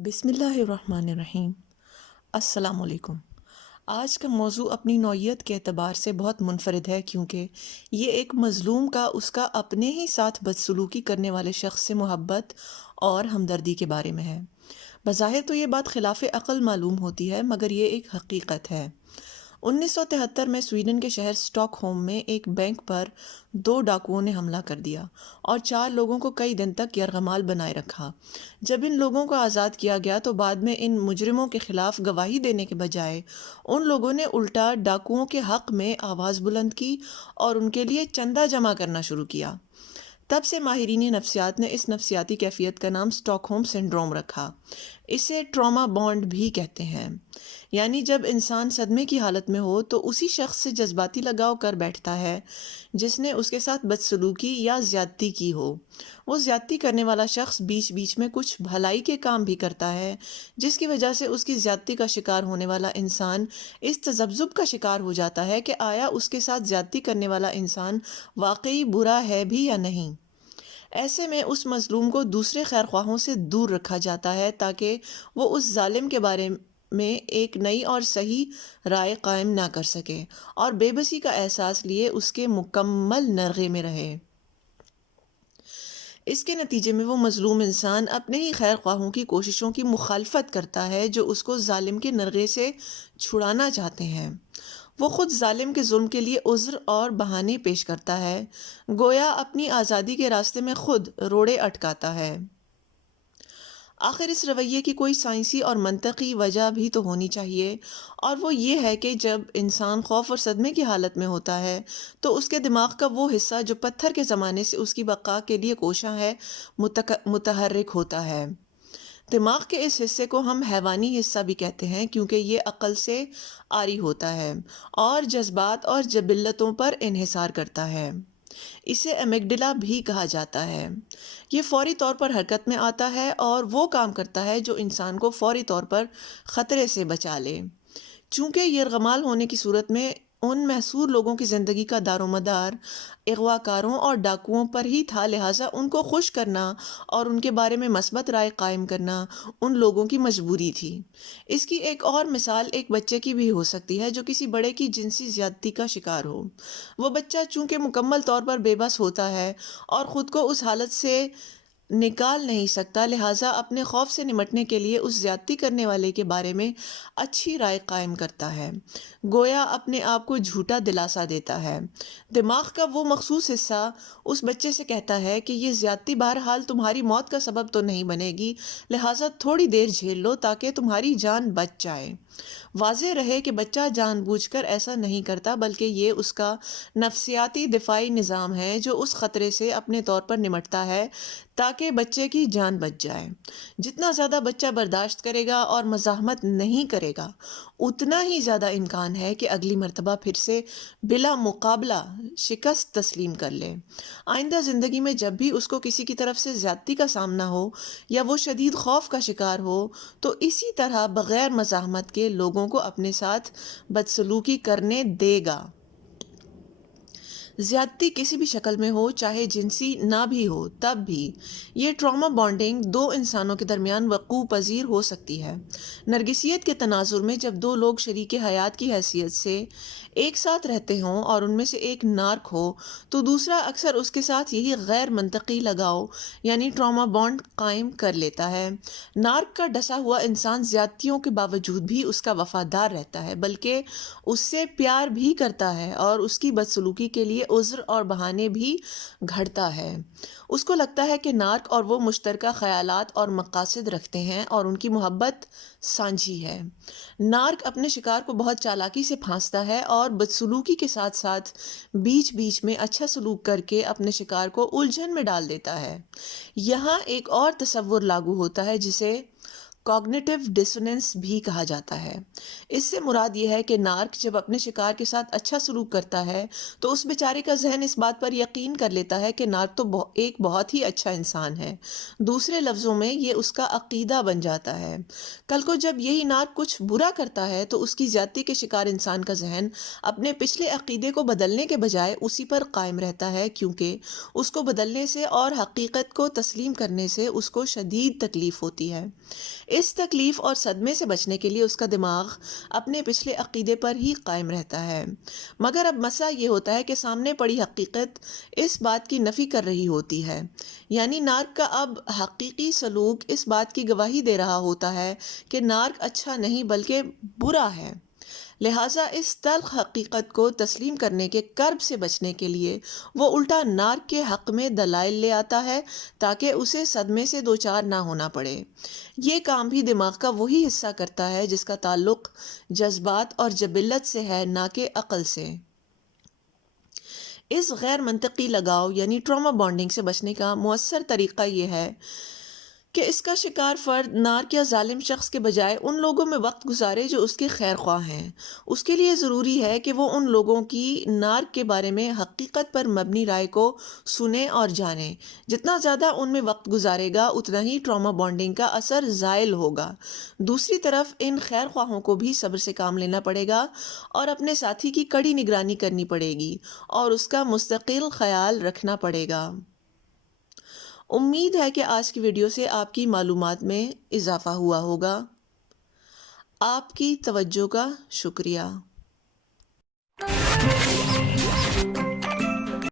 بسم اللہ الرحمن الرحیم۔ السلام علیکم۔ آج کا موضوع اپنی نوعیت کے اعتبار سے بہت منفرد ہے، کیونکہ یہ ایک مظلوم کا اس کا اپنے ہی ساتھ بدسلوکی کرنے والے شخص سے محبت اور ہمدردی کے بارے میں ہے۔ بظاہر تو یہ بات خلاف عقل معلوم ہوتی ہے، مگر یہ ایک حقیقت ہے۔ 1973 میں سویڈن کے شہر اسٹاک ہوم میں ایک بینک پر 2 ڈاکوؤں نے حملہ کر دیا اور 4 لوگوں کو کئی دن تک یرغمال بنائے رکھا۔ جب ان لوگوں کو آزاد کیا گیا تو بعد میں ان مجرموں کے خلاف گواہی دینے کے بجائے ان لوگوں نے الٹا ڈاکوؤں کے حق میں آواز بلند کی اور ان کے لیے چندہ جمع کرنا شروع کیا۔ تب سے ماہرین نفسیات نے اس نفسیاتی کیفیت کا نام اسٹاک ہوم سنڈروم رکھا۔ اسے ٹراما بانڈ بھی کہتے ہیں، یعنی جب انسان صدمے کی حالت میں ہو تو اسی شخص سے جذباتی لگاؤ کر بیٹھتا ہے جس نے اس کے ساتھ بدسلوکی یا زیادتی کی ہو۔ وہ زیادتی کرنے والا شخص بیچ بیچ میں کچھ بھلائی کے کام بھی کرتا ہے، جس کی وجہ سے اس کی زیادتی کا شکار ہونے والا انسان اس تذبذب کا شکار ہو جاتا ہے کہ آیا اس کے ساتھ زیادتی کرنے والا انسان واقعی برا ہے بھی یا نہیں۔ ایسے میں اس مظلوم کو دوسرے خیر خواہوں سے دور رکھا جاتا ہے تاکہ وہ اس ظالم کے بارے میں ایک نئی اور صحیح رائے قائم نہ کر سکے اور بے بسی کا احساس لیے اس کے مکمل نرغے میں رہے۔ اس کے نتیجے میں وہ مظلوم انسان اپنے ہی خیر خواہوں کی کوششوں کی مخالفت کرتا ہے جو اس کو ظالم کے نرغے سے چھڑانا چاہتے ہیں۔ وہ خود ظالم کے ظلم کے لیے عذر اور بہانے پیش کرتا ہے، گویا اپنی آزادی کے راستے میں خود روڑے اٹکاتا ہے۔ آخر اس رویے کی کوئی سائنسی اور منطقی وجہ بھی تو ہونی چاہیے، اور وہ یہ ہے کہ جب انسان خوف اور صدمے کی حالت میں ہوتا ہے تو اس کے دماغ کا وہ حصہ جو پتھر کے زمانے سے اس کی بقا کے لیے کوشاں ہے متحرک ہوتا ہے۔ دماغ کے اس حصے کو ہم حیوانی حصہ بھی کہتے ہیں، کیونکہ یہ عقل سے عاری ہوتا ہے اور جذبات اور جبلتوں پر انحصار کرتا ہے۔ اسے امیگڈلا بھی کہا جاتا ہے۔ یہ فوری طور پر حرکت میں آتا ہے اور وہ کام کرتا ہے جو انسان کو فوری طور پر خطرے سے بچا لے۔ چونکہ یرغمال ہونے کی صورت میں ان محصور لوگوں کی زندگی کا دار و مدار اغواکاروں اور ڈاکوؤں پر ہی تھا، لہٰذا ان کو خوش کرنا اور ان کے بارے میں مثبت رائے قائم کرنا ان لوگوں کی مجبوری تھی۔ اس کی ایک اور مثال ایک بچے کی بھی ہو سکتی ہے جو کسی بڑے کی جنسی زیادتی کا شکار ہو۔ وہ بچہ چونکہ مکمل طور پر بے بس ہوتا ہے اور خود کو اس حالت سے نکال نہیں سکتا، لہٰذا اپنے خوف سے نمٹنے کے لیے اس زیادتی کرنے والے کے بارے میں اچھی رائے قائم کرتا ہے، گویا اپنے آپ کو جھوٹا دلاسا دیتا ہے۔ دماغ کا وہ مخصوص حصہ اس بچے سے کہتا ہے کہ یہ زیادتی بہرحال تمہاری موت کا سبب تو نہیں بنے گی، لہٰذا تھوڑی دیر جھیل لو تاکہ تمہاری جان بچ جائے۔ واضح رہے کہ بچہ جان بوجھ کر ایسا نہیں کرتا، بلکہ یہ اس کا نفسیاتی دفاعی نظام ہے جو اس خطرے سے اپنے طور پر نمٹتا ہے تاکہ بچے کی جان بچ جائے۔ جتنا زیادہ بچہ برداشت کرے گا اور مزاحمت نہیں کرے گا، اتنا ہی زیادہ امکان ہے کہ اگلی مرتبہ پھر سے بلا مقابلہ شکست تسلیم کر لے۔ آئندہ زندگی میں جب بھی اس کو کسی کی طرف سے زیادتی کا سامنا ہو یا وہ شدید خوف کا شکار ہو تو اسی طرح بغیر مزاحمت کے لوگوں کو اپنے ساتھ بدسلوکی کرنے دے گا۔ زیادتی کسی بھی شکل میں ہو، چاہے جنسی نہ بھی ہو، تب بھی یہ ٹراما بانڈنگ 2 انسانوں کے درمیان وقوع پذیر ہو سکتی ہے۔ نرگسیت کے تناظر میں جب 2 لوگ شریک حیات کی حیثیت سے ایک ساتھ رہتے ہوں اور ان میں سے ایک نارک ہو تو دوسرا اکثر اس کے ساتھ یہی غیر منطقی لگاؤ یعنی ٹراما بانڈ قائم کر لیتا ہے۔ نارک کا ڈسا ہوا انسان زیادتیوں کے باوجود بھی اس کا وفادار رہتا ہے، بلکہ اس سے پیار بھی کرتا ہے اور اس کی بدسلوکی کے لیے عذر اور بہانے بھی گھڑتا ہے۔ اس کو لگتا ہے کہ نارک اور وہ مشترکہ خیالات اور مقاصد رکھتے ہیں اور ان کی محبت سانجھی ہے۔ نارک اپنے شکار کو بہت چالاکی سے پھانستا ہے اور بدسلوکی کے ساتھ ساتھ بیچ بیچ میں اچھا سلوک کر کے اپنے شکار کو الجھن میں ڈال دیتا ہے۔ یہاں ایک اور تصور لاگو ہوتا ہے جسے کوگنیٹو ڈسوننس بھی کہا جاتا ہے۔ اس سے مراد یہ ہے کہ نارک جب اپنے شکار کے ساتھ اچھا سلوک کرتا ہے تو اس بیچارے کا ذہن اس بات پر یقین کر لیتا ہے کہ نارک تو ایک بہت ہی اچھا انسان ہے۔ دوسرے لفظوں میں یہ اس کا عقیدہ بن جاتا ہے۔ کل کو جب یہی نارک کچھ برا کرتا ہے تو اس کی زیادتی کے شکار انسان کا ذہن اپنے پچھلے عقیدے کو بدلنے کے بجائے اسی پر قائم رہتا ہے، کیونکہ اس کو بدلنے سے اور حقیقت کو تسلیم کرنے سے اس کو شدید تکلیف ہوتی ہے۔ اس تکلیف اور صدمے سے بچنے کے لیے اس کا دماغ اپنے پچھلے عقیدے پر ہی قائم رہتا ہے، مگر اب مسئلہ یہ ہوتا ہے کہ سامنے پڑی حقیقت اس بات کی نفی کر رہی ہوتی ہے، یعنی نارک کا اب حقیقی سلوک اس بات کی گواہی دے رہا ہوتا ہے کہ نارک اچھا نہیں بلکہ برا ہے۔ لہٰذا اس تلخ حقیقت کو تسلیم کرنے کے کرب سے بچنے کے لیے وہ الٹا نارک کے حق میں دلائل لے آتا ہے تاکہ اسے صدمے سے دوچار نہ ہونا پڑے۔ یہ کام بھی دماغ کا وہی حصہ کرتا ہے جس کا تعلق جذبات اور جبلت سے ہے، نہ کہ عقل سے۔ اس غیر منطقی لگاؤ یعنی ٹراما بانڈنگ سے بچنے کا مؤثر طریقہ یہ ہے کہ اس کا شکار فرد نارک یا ظالم شخص کے بجائے ان لوگوں میں وقت گزارے جو اس کے خیر خواہ ہیں۔ اس کے لیے ضروری ہے کہ وہ ان لوگوں کی نارک کے بارے میں حقیقت پر مبنی رائے کو سنے اور جانے۔ جتنا زیادہ ان میں وقت گزارے گا اتنا ہی ٹراما بانڈنگ کا اثر زائل ہوگا۔ دوسری طرف ان خیر خواہوں کو بھی صبر سے کام لینا پڑے گا اور اپنے ساتھی کی کڑی نگرانی کرنی پڑے گی اور اس کا مستقل خیال رکھنا پڑے گا۔ امید ہے کہ آج کی ویڈیو سے آپ کی معلومات میں اضافہ ہوا ہوگا۔ آپ کی توجہ کا شکریہ۔